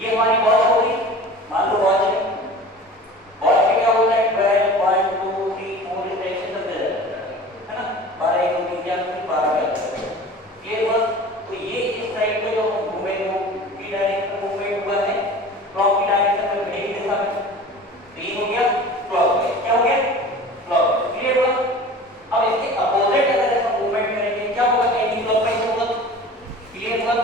ये हमारी वॉच हो गई, मान लो वॉच है, वॉच पे क्या होता है 12 1 2 3 4 इस तरीके से चलते रहता है ना, 12 1 2 3 4 12 ये हुआ। तो ये इस साइड में जो हम घूमे वो की डायरेक्शन में मूवमेंट हुआ है, क्लॉक की डायरेक्शन में घड़ी की दिशा में, तो ये हो गया क्लॉकवाइज। क्या हो गया? क्लॉकवाइज। क्लियर हुआ? अब इसके अपोजिट अगर ऐसा मूवमेंट करेंगे क्या होगा? एंटी क्लॉकवाइज होगा। क्लियर हुआ?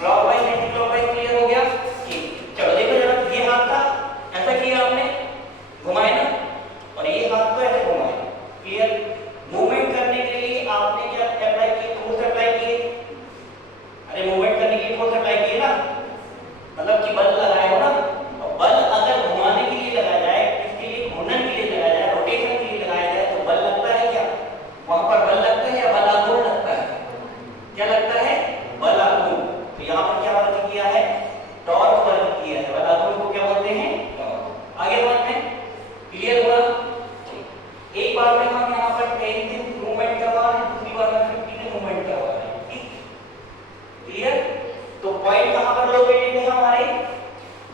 क्लॉकवाइज एंटी क्लॉकवाइज क्लियर हो गया। ठीक, चलो देखो जरा, ये हाथ था ऐसा किया आपने, घुमाए ना, और ये हाथ को ऐसे घुमाए। क्लियर? मूवमेंट करने के लिए आपने क्या अप्लाई किए? फोर्स अप्लाई किए। अरे मूवमेंट करने के लिए फोर्स अप्लाई किए ना, मतलब कि बल लगाए हो ना। और बल अगर घुमाने के लिए लगाया जाए, इसके लिए घूर्णन के लिए लगाया जाए, रोटेशन के लिए लगाया जाए, तो बल लगता है क्या? वहां पर बल लगता है या बल आघूर्ण लगता है? क्या लगता है? बल आघूर्ण। तो यहाँ पर क्या वर्ग किया है? टॉर्क वर्ग किया है। बल आघूर्ण को क्या बोलते हैं? टॉर्क। आगे समझ में क्लियर हुआ? एक बार में हम यहाँ पर 10 से मूवमेंट करवा रहे हैं, दूसरी बार में 50 से मूवमेंट करवा रहे हैं। ठीक, क्लियर? तो पॉइंट कहां पर लोकेटेड है? हमारे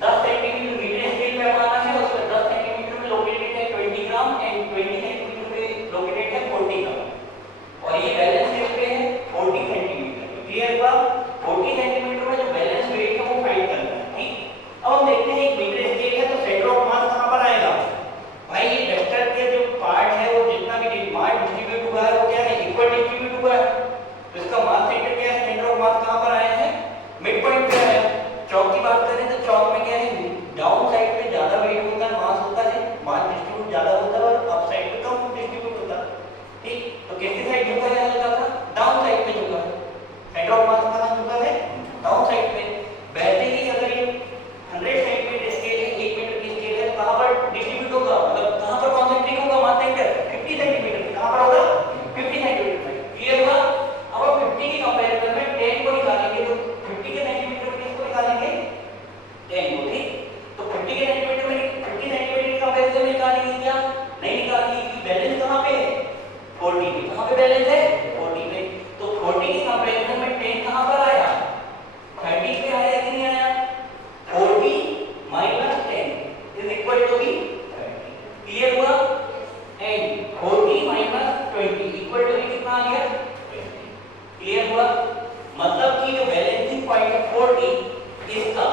10 सेंटीमीटर मीटर स्केल पैमाना है, उस पर 10 सेंटीमीटर में लोकेटेड है 20 ग्राम एंड 20 सेंटीमीटर में लोकेटेड है 40 ग्राम, और ये बैलेंस वेट पे है 40 सेंटीमीटर। क्लियर हुआ? 40 सेंटीमीटर में जो बैलेंस वेट है वो फाइंड करना है। ठीक, अब हम देखते हैं एक मीटर स्केल है, तो सेंटर ऑफ मास कहां पर आएगा? भाई ये डस्टर के जो पार्ट है वो जितना भी मास डिस्ट्रीब्यूट हुआ है वो क्या है? इक्वल डिस्ट्रीब्यूट हुआ है। तो इसका मास सेंटर क्या है? सेंटर ऑफ मास कहां पर आया है? मिड पॉइंट पे आया। चौक की बात करें तो चौक में क्या है? डाउन साइड पे ज्यादा वेट होता है, मास होता है, मास डिस्ट्रीब्यूट ज्यादा होता है, और अप साइड पे कम डिस्ट्रीब्यूट होता है। ठीक, तो किसकी साइड झुका है हल्का सा? डाउन साइड पे झुका है। सेंटर ऑफ मास कहां झुका है? डाउन साइड पे। वैसे ही अगर ये 100 सेंटीमीटर स्केल है, 1 मीटर की स्केल है, तो कहां पर डिस्ट्रीब्यूट होगा? मतलब कहां पर कॉन्सेंट्रेट होगा मास सेंटर? 50 सेंटीमीटर पे। कहां पर होगा? 50 सेंटीमीटर पे। क्लियर हुआ? अब हम 50 की कंपैरिजन में 10 को निकालेंगे, तो 50 के सेंटीमीटर में किसको निकालेंगे? 10 को। ठीक, तो 50 के सेंटीमीटर में 50 सेंटीमीटर की कंपैरिजन में निकालेंगे क्या? नहीं निकालेंगे, क्योंकि बैलेंस कहां पे है? 40 पे। कहां पे बैलेंस है? 40 पे। तो 40 की कंपैरिजन में 10 कहां पर आया? 30 पे आया कि नहीं आया? 40 minus 10 is equal to 30। Clear हुआ? एंड 40 माइनस 20 इक्वल टू कितना आ गया? 20। क्लियर हुआ? मतलब कि जो बैलेंसिंग पॉइंट है 40, इसका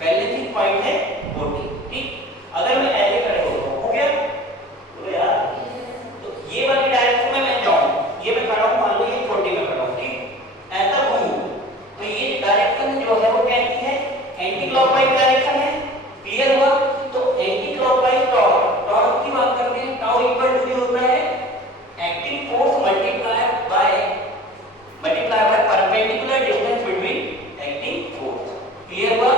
बैलेंसिंग पॉइंट है 40। ठीक, अगर मैं ऐसे खड़े हो गया, बोलो यार, तो ये वाली डायरेक्शन में मैं जाऊं, ये मैं खड़ा हूं, मान लो ये 40 में खड़ा हूं। ठीक, ऐसा घूमूं, तो ये डायरेक्शन जो है वो कैसी है? एंटी क्लॉकवाइज डायरेक्शन है। क्लियर हुआ? तो एंटी क्लॉकवाइज टॉर्क, टॉर्क की बात करते हैं, टाउ इक्वल टू होता है acting force multiply by perpendicular distance between acting force. Clear हुआ?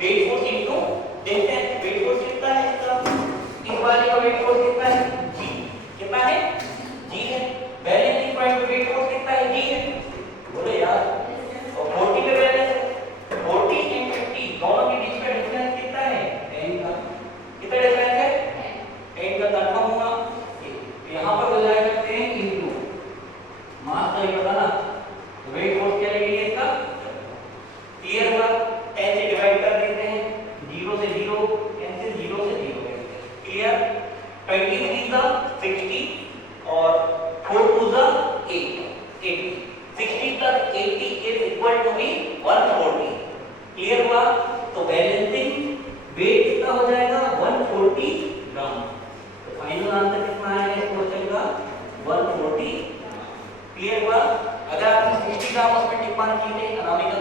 Weight force into distance. Weight force कितना है इसका, इस वाले का वेट फोर्स कितना है g, कितना है g है। बैलेंसिंग पॉइंट पे वेट फोर्स कितना है g है, बोलो यार। और 40 पे बैलेंस है, 40 एंड 50 दोनों के बीच का डिफरेंस कितना है 10 का, कितना डिफरेंस है 10 का। कंफर्म हुआ, यहां पर हो जाएगा 10 इनटू मास का ही पता ना, तो वेट फोर्स क्या लेंगे इसका, क्लियर हुआ। 10 से डिवाइड कर देते हैं, 0 से 0 कैंसिल, 0 से 0 क्लियर। 23 द 60 और 4 2 द 8 80, 60 plus 80 is equal to be 140, clear हुआ। तो बैलेंसिंग वेट कितना हो जाएगा 140 ग्राम। तो फाइनल आंसर कितना आएगा इस क्वेश्चन का 140, क्लियर हुआ। अगर आपने 60 ग्राम उसमें टिक मार की थे अनामिका